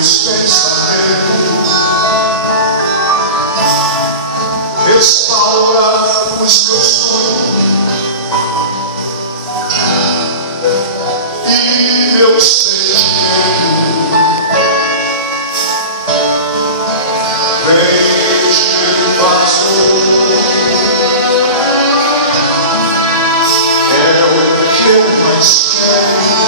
meus pensamentos, restaura os meus sonhos e meus sentimentos. Deixe vazio, é o que eu mais quero.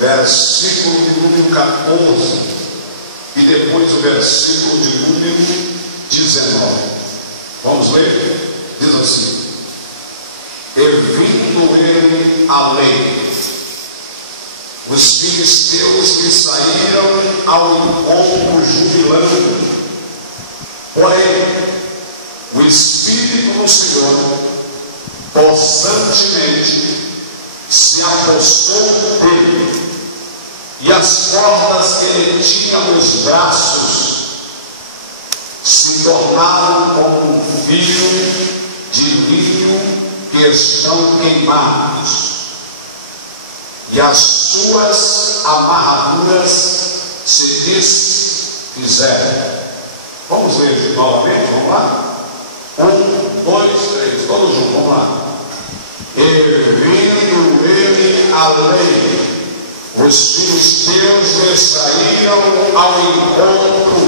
Versículo de número 14 e depois o versículo de número 19. Vamos ler? Diz assim: e vindo ele a lei, os filisteus que saíram ao encontro jubilando, porém o Espírito do Senhor possantemente se apossou dele, e as cordas que ele tinha nos braços se tornaram como um fio de linho que estão queimados. e as suas amarraduras se desfizeram. Vamos ler novamente, vamos lá? 1, 2, 3, todos juntos, vamos lá. Erguendo ele a lei, os filisteus lhe saíram ao encontro,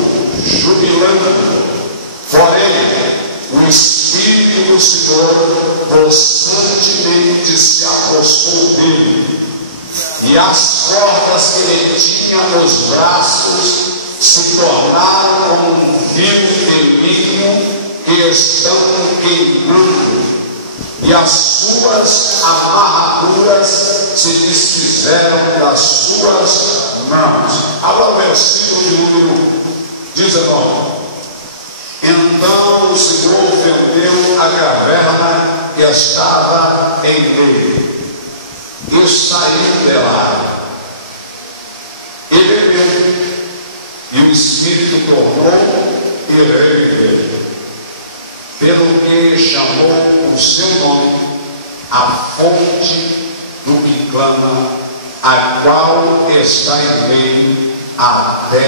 jubilando. Porém, o Espírito do Senhor constantemente se apossou dele, e as cordas que ele tinha nos braços se tornaram como um fio de linho que estão queimando, e as suas amarraduras se desfizeram das suas mãos. Abra o versículo de número 19. Então o Senhor fendeu a caverna que estava em meio, e saiu dela, e bebeu, e o Espírito tornou e reviveu, pelo que chamou o seu nome a fonte do que clama, a qual está em meio até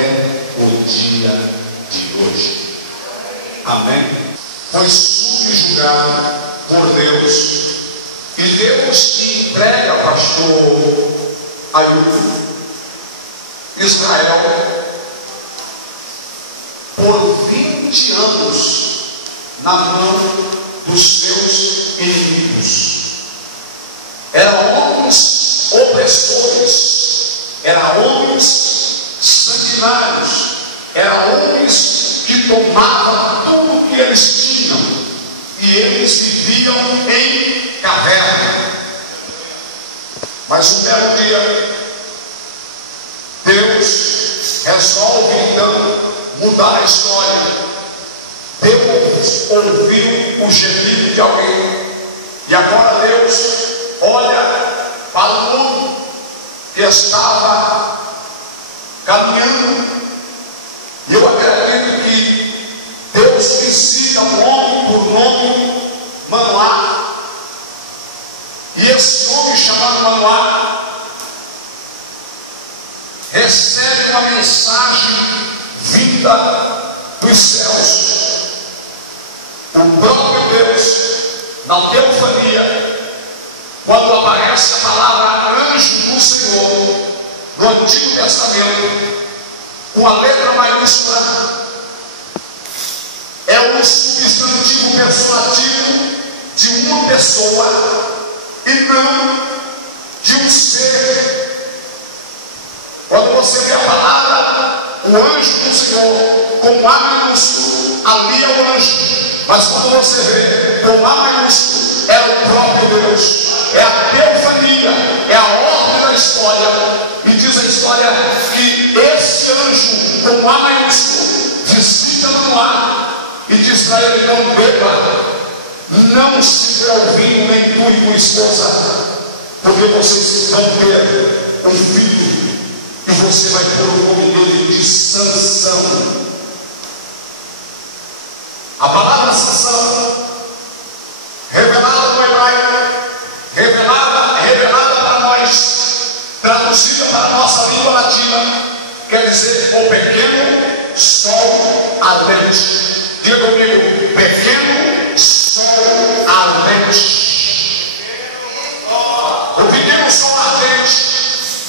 o dia de hoje. Amém? Foi subjugado por Deus, e Deus entrega, pastor Ailton, Israel por 20 anos na mão dos seus inimigos. Eram homens opressores, eram homens sanguinários, eram homens que tomavam tudo que eles tinham, e eles viviam em caverna. Mas um belo dia, Deus resolve então mudar a história. Deus ouviu o gemido de alguém, e agora Deus olha para o mundo que estava caminhando, e eu acredito que Deus visita nome por nome Manoá, e esse homem chamado Manoá recebe uma mensagem vinda dos céus. O próprio Deus, na teofania, quando aparece a palavra anjo do Senhor no Antigo Testamento, com a letra maiúscula, é o substantivo personativo de uma pessoa e não de um ser. Quando você vê a palavra o anjo do Senhor com A maiúsculo, ali é o anjo. Mas quando você vê com A maiúsculo, é o próprio Deus, é a teofania, é a ordem da história. E diz a história que esse anjo com A maiúsculo visita Manoá e diz para ele: não beba, não se ouvindo nem tu e tua esposa, porque vocês vão ter um filho, e você vai pôr o nome dele de Sansão. A palavra Sansão, revelada no hebraico, revelada para nós, traduzida para a nossa língua latina, quer dizer o pequeno sol ardente. Diga comigo: pequeno sol ardente. O pequeno sol ardente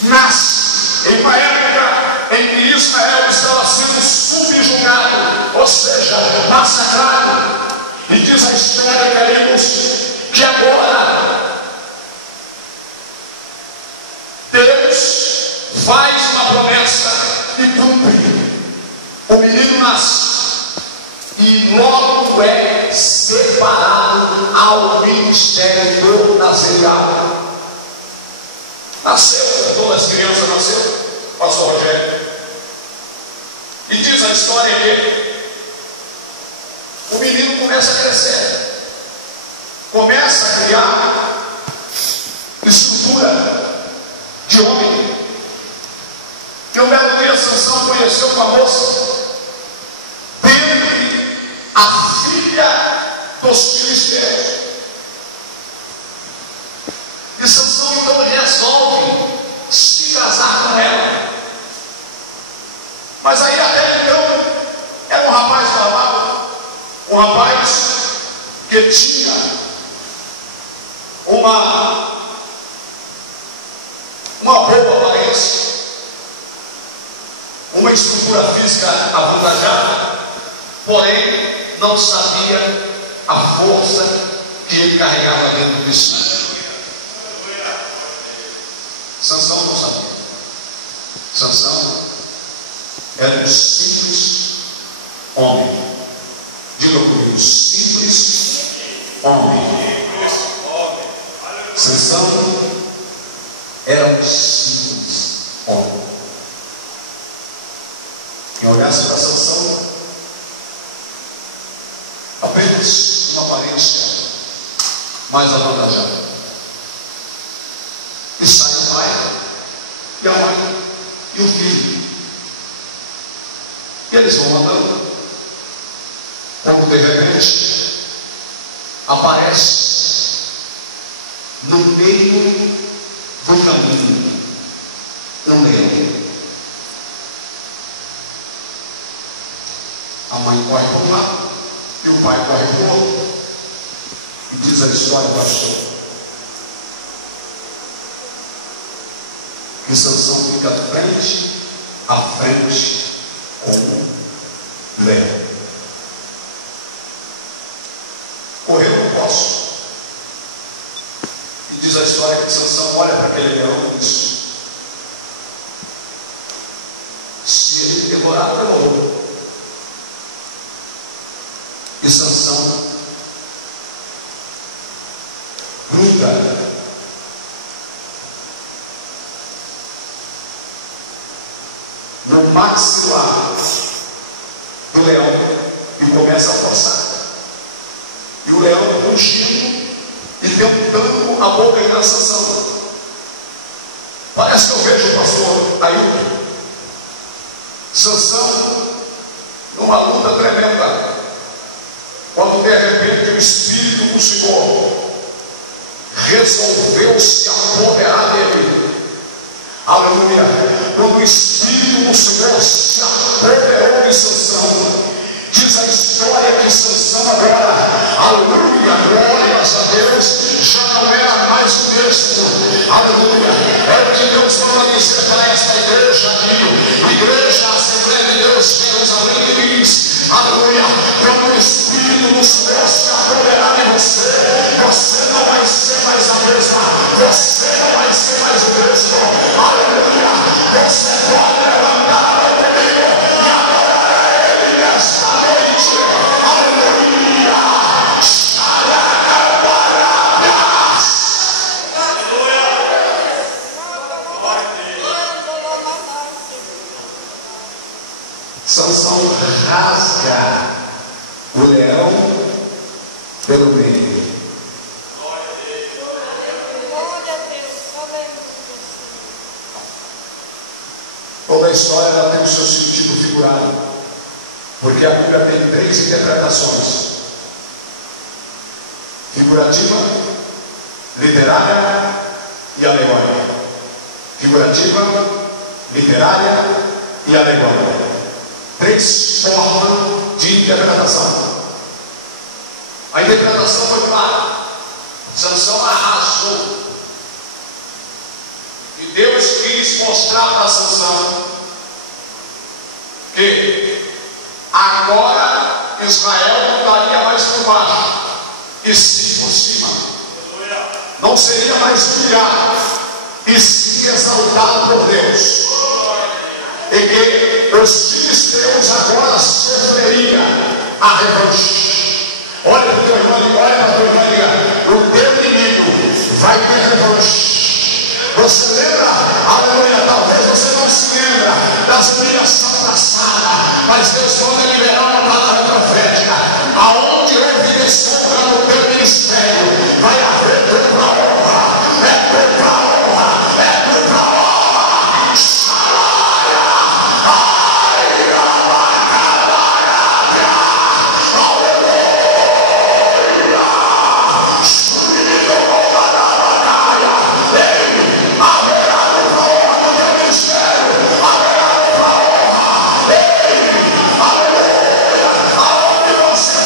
nasce em uma época em que Israel estava sendo subjugado, ou seja, massacrado. E diz a história, queridos, que agora Deus faz uma promessa e cumpre. O menino nasce e logo é separado ao ministério do Nazireu. Nasceu, todas as crianças nasceram, pastor Rogério. E diz a história que o menino começa a crescer, começa a criar estrutura de homem. E um belo dia Sansão conheceu uma moça, dentre a filha dos filisteus. E Sansão então resolve que tinha uma boa aparência, uma estrutura física avantajada, porém não sabia a força que ele carregava dentro de si. Sansão não sabia. Sansão era um simples homem. Diga comigo, simples homem. Sansão era um simples homem. Quem olhasse para Sansão, apenas uma aparência mais avantajada. E sai o pai, e a mãe, e o filho. E eles vão andando, quando de repente aparece no meio do caminho um leão. A mãe corre para um lado e o pai corre para o outro. E diz a história, pastor, que Sansão fica frente a frente com um leão. Correr eu não posso. E diz a história que Sansão olha para aquele leão e diz: se ele me devorar, eu morro. E Sansão gruda no maxilar do leão e começa a forçar. E o leão rugindo e tentando a boca da Sansão. Parece que eu vejo o pastor Ailton, Sansão numa luta tremenda, quando de repente o Espírito do Senhor resolveu se apoderar dele. Aleluia! Quando o Espírito do Senhor se apoderou de Sansão, diz a história que Sansão agora, aleluia, glórias a Deus, já não era mais o mesmo. Aleluia! É o que Deus manda dizer para esta igreja aqui, igreja, Assembleia de Deus, Jerusalém, que diz, aleluia, quando o Espírito do Senhor se apoderar de você, você não vai ser mais a mesma, você não vai ser mais o mesmo. Aleluia! Você pode levantar a mão comigo e adorar Ele nesta noite. Aleluia! Sansão rasga o leão pelo meio. Toda a história ela tem o seu sentido figurado, porque a Bíblia tem 3 interpretações: figurativa, literária e alegórica. Figurativa, literária e alegórica. 3 formas de interpretação. A interpretação foi clara: Sansão arrasou. E Deus quis mostrar para Sansão que agora Israel não estaria mais por baixo, e sim por cima. Não seria mais humilhado, e sim exaltado por Deus. E que os filisteus agora sofreriam a revanche. Olha para o teu irmão, olha para a tua irmã e diga: o teu inimigo vai ter revanche. Você lembra? Aleluia, talvez você não se lembra das humilhação passada, mas Deus manda liberar uma palavra profética. Aonde houve desonra no teu ministério, vai haver dupla honra. É dupla honra, é dupla honra. Você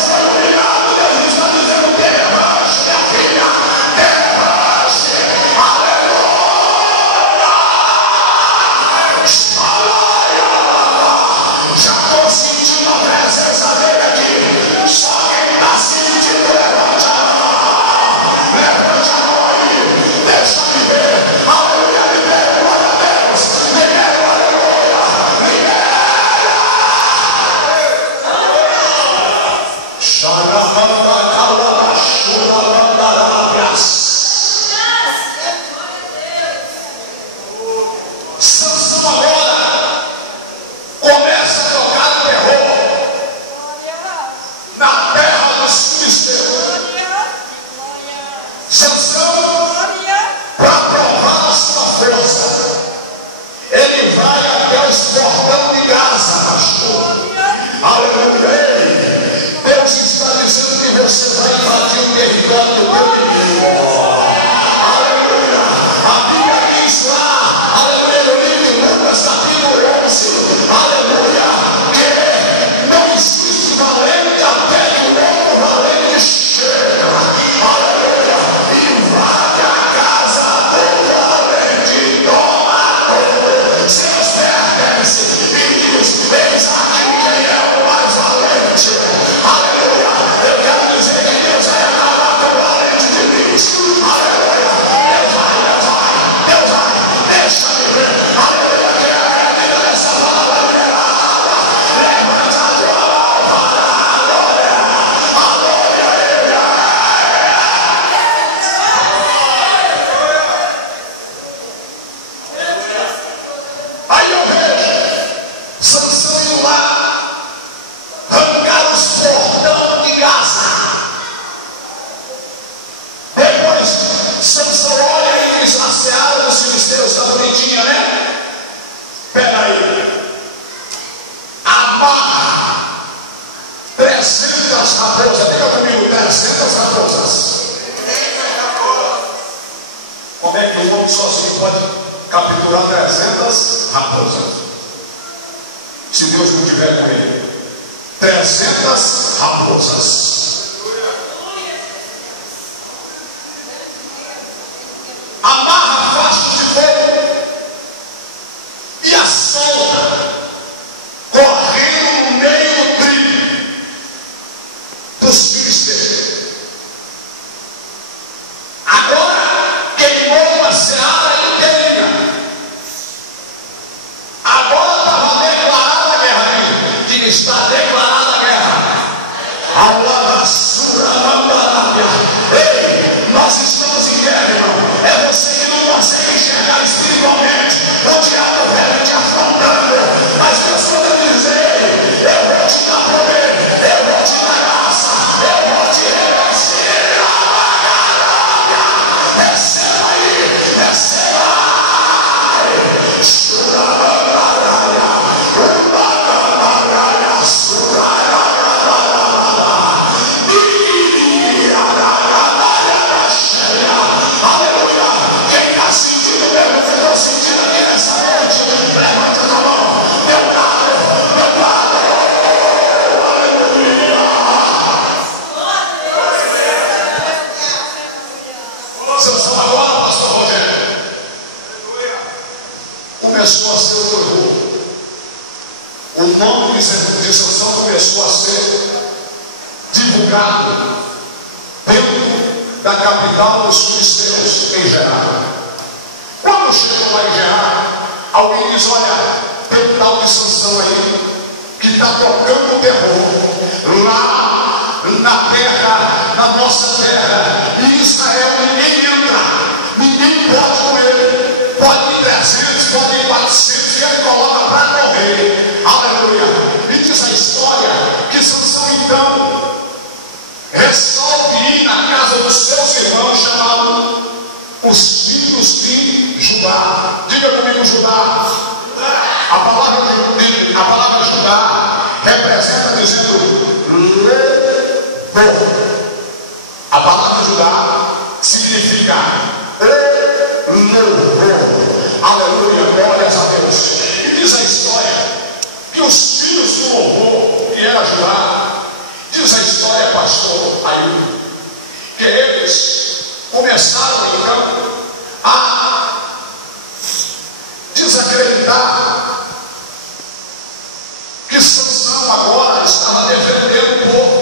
amarra 300 raposas. Diga comigo, 300 raposas. Como é que um homem sozinho pode capturar 300 raposas? Se Deus não tiver com ele. 300 raposas. Amarra fachos de fogo e a solta, correndo no meio do trilho dos filisteus. Agora queimou uma seara inteira. Agora estava declarada a guerra aí. Diga, está declarada a guerra. Ei, nós estamos em guerra, irmão. É você que não consegue enxergar espiritualmente. O diabo velho te afrontando. Mas Deus pode dizer: eu vou te dar poder, eu vou te dar graça, eu vou te revestir. Receba aí, receba. Começou a ser o terror. O nome de Sansão começou a ser divulgado dentro da capital dos filisteus, em Gerar. Quando chegou lá em Gerar, alguém diz: olha, tem um tal de Sansão aí que está tocando o terror lá na terra, na nossa terra, em Israel. Ninguém entra, ninguém pode com ele. Pode ir 300, pode ir 400, e ele coloca para correr. Aleluia. E diz a história que Sansão então resolve ir na casa dos seus irmãos, chamados os filhos de Judá. Diga comigo, Judá. A palavra Judá representa dizendo levo. A palavra Judá significa louvor. Aleluia, glórias a Deus. E diz a história que os filhos do louvor, que era Judá, diz a história, pastor Ailton, que eles começaram então a desacreditar que Sansão agora estava defendendo o povo.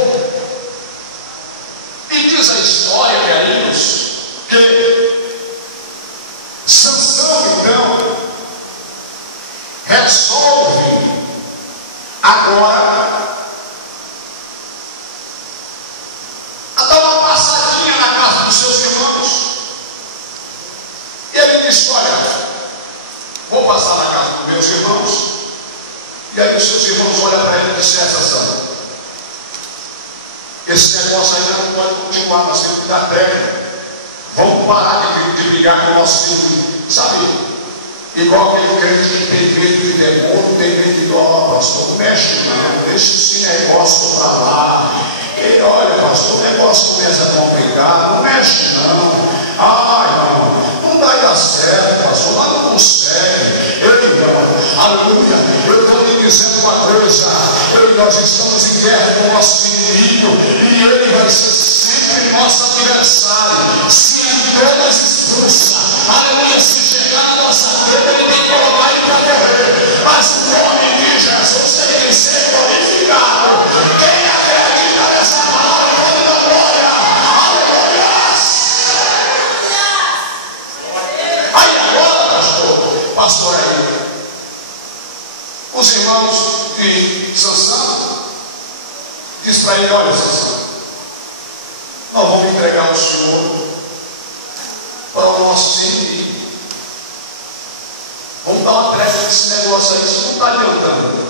E diz a história, queridos, que Sansão então resolve agora a dar uma passadinha na casa dos seus irmãos. E ele diz: olha, vou passar na casa dos meus irmãos. E aí os seus irmãos olham para ele e dizem: Sansão, esse negócio ainda não pode continuar, nós temos que dar trégua. Vamos parar de brigar com o nosso filho. Sabe, igual aquele crente que tem medo de demônio, tem medo de dó. Pastor, não mexe não, deixa esse negócio para lá. E olha, pastor, o negócio começa a complicar, não mexe não. Não vai dar certo, pastor, lá não consegue. Ei, aleluia, eu estou lhe dizendo uma coisa: nós estamos em guerra com o nosso inimigo, e ele vai ser sempre nosso adversário. Se a todas expulsa, aleluia, se chegar a nossa vida, ele tem que colocar ele para morrer. Mas o nome de Jesus tem que ser glorificado. Quem acredita nessa palavra, pode dar glória. Aleluia. Aí agora, pastor aí, os irmãos de Sansão diz para ele: olha, Sansão, nós vamos entregar o senhor para o nosso inimigo. Vamos dar uma trégua nesse negócio aí, isso não está adiantando.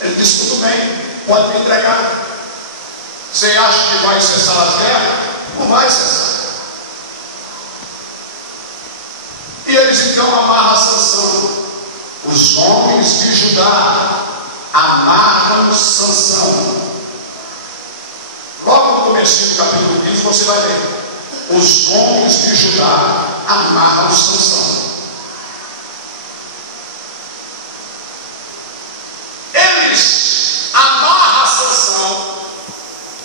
Ele disse: tudo bem, pode me entregar. Você acha que vai cessar as guerras? Não vai cessar. E eles então amarram Sansão. Os homens de Judá amarram Sansão. Logo no começo do capítulo 15 você vai ler: os homens de Judá amarram Sansão. Eles amarram Sansão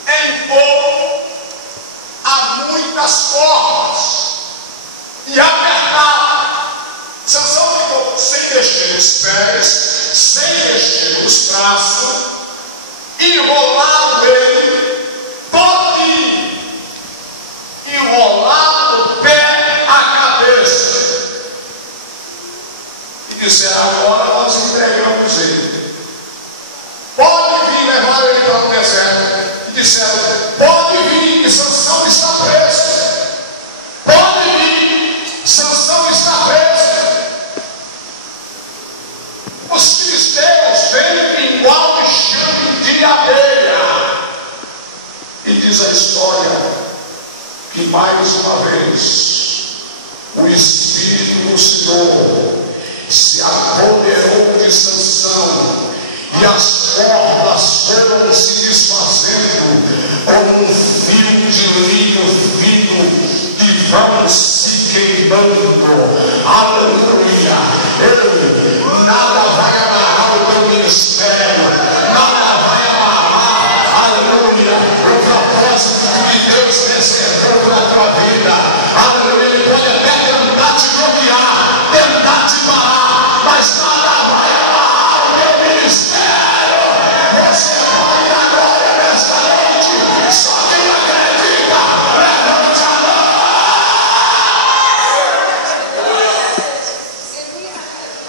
em torno a muitas cordas e apertaram. Sansão ficou sem mexer os pés, sem mexer os braços, enrolaram ele todinho, enrolado do pé à cabeça, e disseram: agora nós entregamos ele, pode vir. Levar ele para o deserto e disseram: pode vir, que Sansão está preso, pode vir, Sansão está preso. Os filisteus vêm igual enxame de abelha. E diz a história que mais uma vez o Espírito do Senhor se apoderou de Sansão, e as cordas foram se desfazendo como um fio de linho fino que vão se queimando. Aleluia! Nada vai amarrar o teu ministério, nada vai amarrar, aleluia, o propósito que Deus reservou para a tua vida. Aleluia! Ele pode até tentar te bloquear, tentar te parar, mas nada vai amarrar o teu ministério. Você pode dar glória nesta noite. Só quem acredita, levante a mão.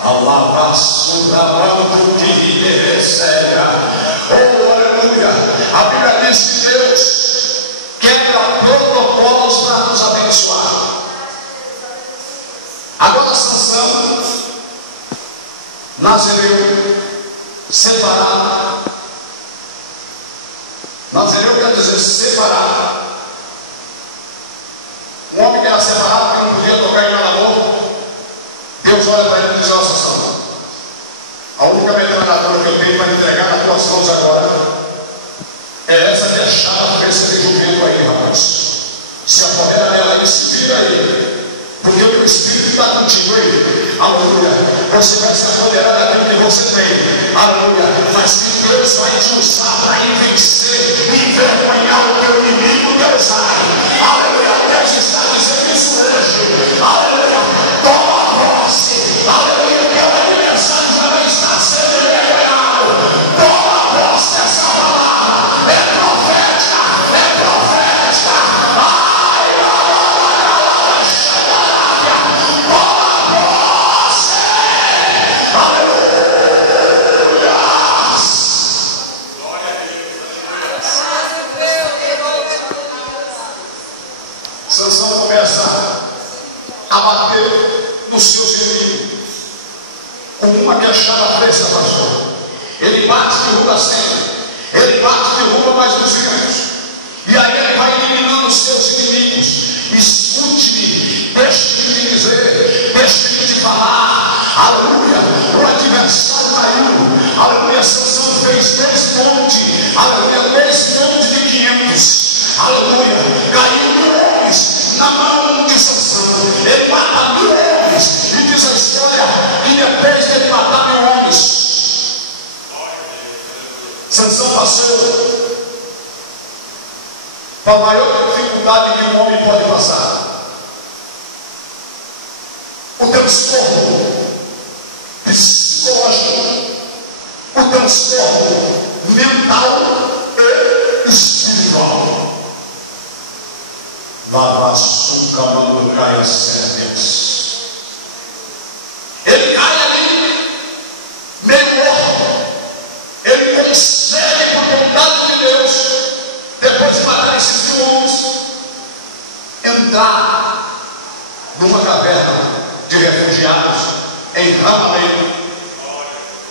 Alava sua mão do que recebe. Oh, aleluia. A Bíblia diz que Deus quebra protocolos para nos abençoar. Agora Sansão, nazireu, separado. Nazireu quer dizer separado. Um homem que era separado, que não podia tocar em nada novo. Deus olha para ele e diz: ó, Sansão, a única metralhadora que eu tenho para entregar nas tuas mãos agora é essa que é chata para esse jumento aí, rapaz. Se apodera dela e se vira aí, porque o teu Espírito está contigo aí. Aleluia. Você vai se apoderar daquilo que você tem. Aleluia. Mas que Deus vai te usar para vencer, envergonhar o teu inimigo. Deus vai. Aleluia. Deus está dizendo isso hoje. Aleluia. Toma posse. Aleluia. O teu aniversário também está sendo envergonhado. Toma posse dessa palavra. É profética. É profética. Ai, Sansão começa a bater nos seus inimigos com uma queixada presa, pastor. Ele bate e derruba sempre. Ele bate e derruba mais 200. E aí ele vai eliminando os seus inimigos. Escute-me, deixe-me te dizer, deixe-me te falar. Aleluia, o adversário caiu. Aleluia, Sansão fez 10 montes. Aleluia, 10 montes de 500. Aleluia, caiu 1000 homens na mão de Sansão. Ele mata 1000 homens. E diz a história que depois dele matar 1000 homens, Sansão passou para a maior dificuldade que um homem pode passar: o transtorno psicológico, o transtorno mental e espiritual. Lava açúcar, mando cai as serpentes. Ele cai ali, meio morto. Ele consegue, por vontade de Deus, depois de matar esses 1000 homens, entrar numa caverna de refugiados em Ramaleiro,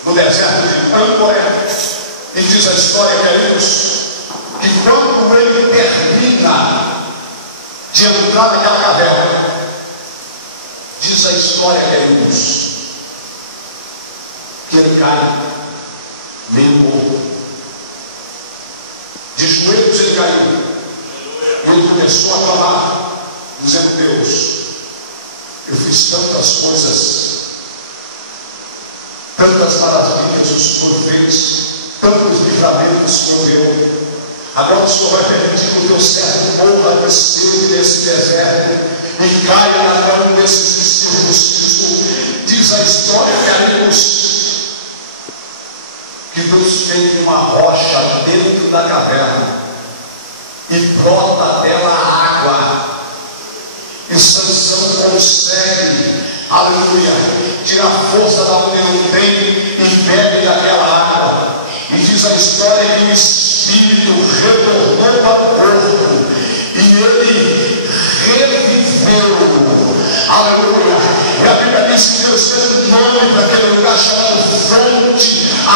no deserto de Ancoré. E diz a história, queridos, que quando ele termina de entrar naquela caverna, diz a história, queridos, que ele cai meio morto. De joelhos ele caiu. E ele começou a clamar, dizendo: Deus, eu fiz tantas coisas, tantas maravilhas o Senhor fez, tantos livramentos o Senhor deu. Agora o Senhor vai permitir que o teu servo morra de sede nesse deserto e caia na mão desses incircuncisos. Diz a história, queridos, que Deus fez uma rocha dentro da caverna e brota dela água. E Sansão consegue, aleluia, tirar força da onde não tem e bebe daquela água. E diz a história que o espírito retornou para o corpo e ele reviveu, aleluia. E a Bíblia diz que Deus fez um nome para aquele lugar chamado fonte, a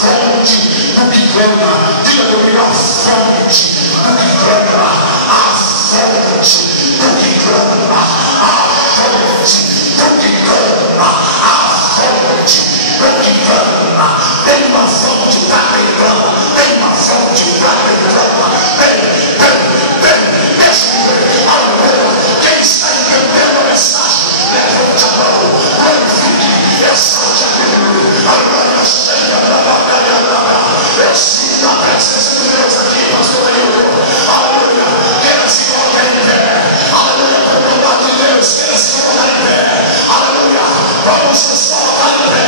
fonte do que clama. Diga comigo: a fonte do que clama, a fonte do que clama, a fonte do que clama, a fonte do que clama. Tem uma fonte para quem clama, tem uma fonte para quem clama. Deixa eu ver, aleluia. Quem está entendendo a mensagem, levante a mão, glorifique, exalte a Deus. Aleluia, chega da batalha. Eu sinto a presença de Deus aqui, pastor Ailton. Aleluia, queira se colocar em pé. Aleluia, com o nome de Deus, queira se colocar em pé. Aleluia, vamos nos colocar em pé.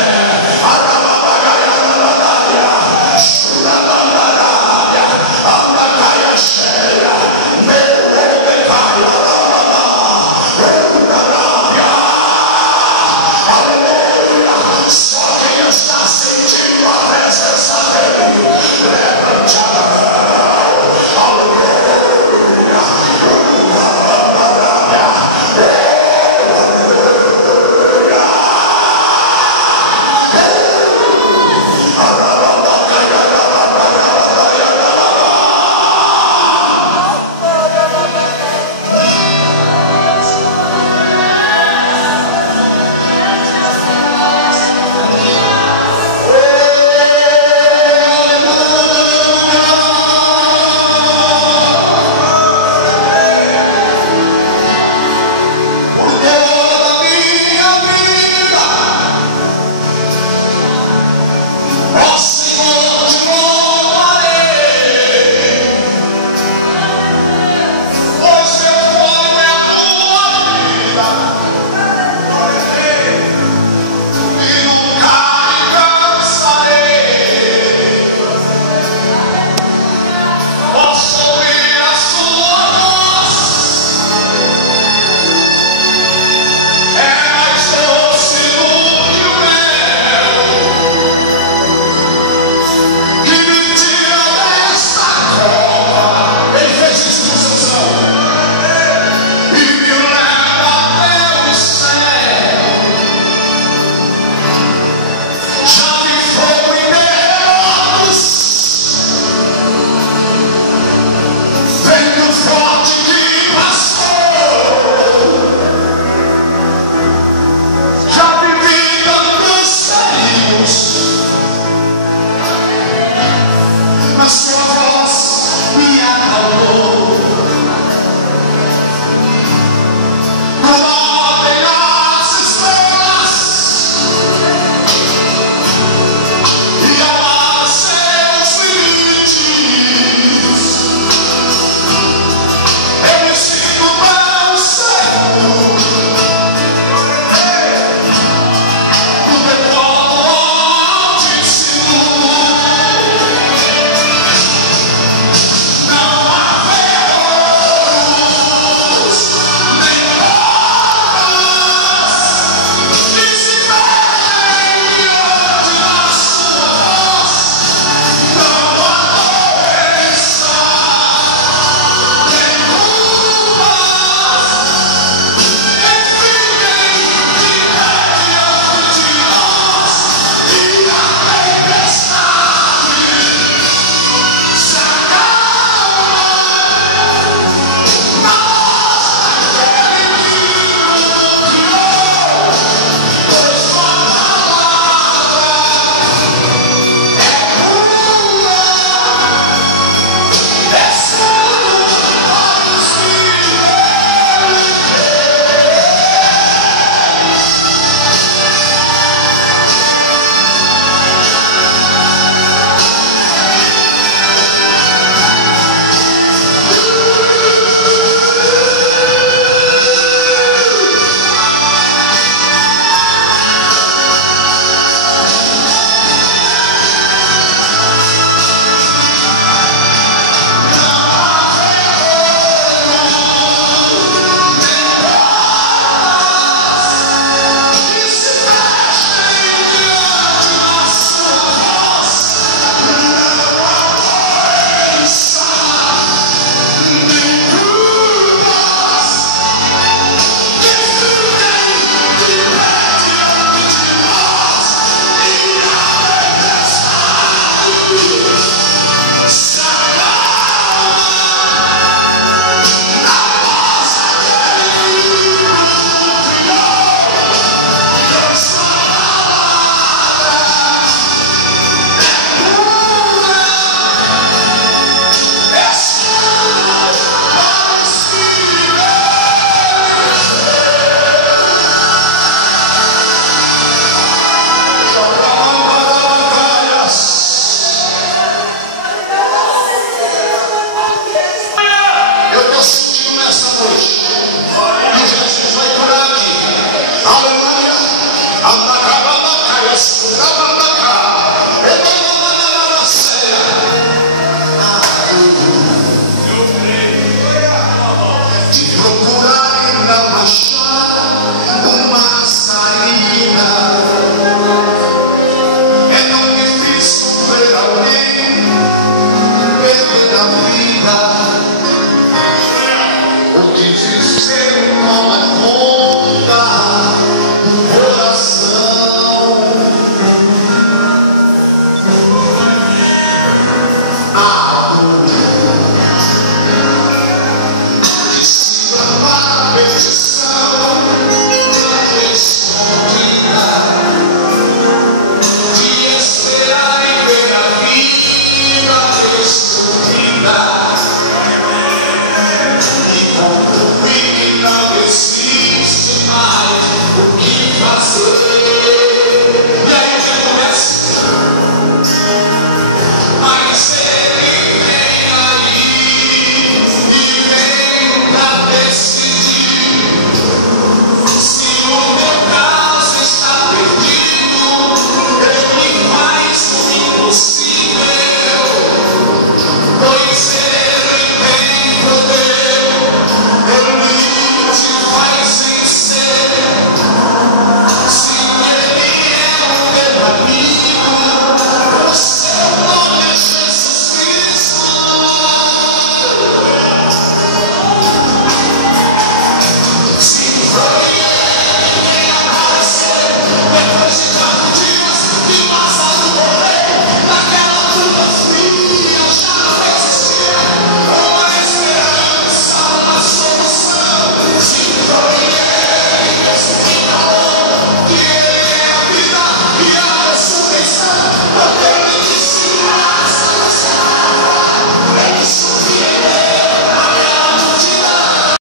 Já vivi tantos caminhos.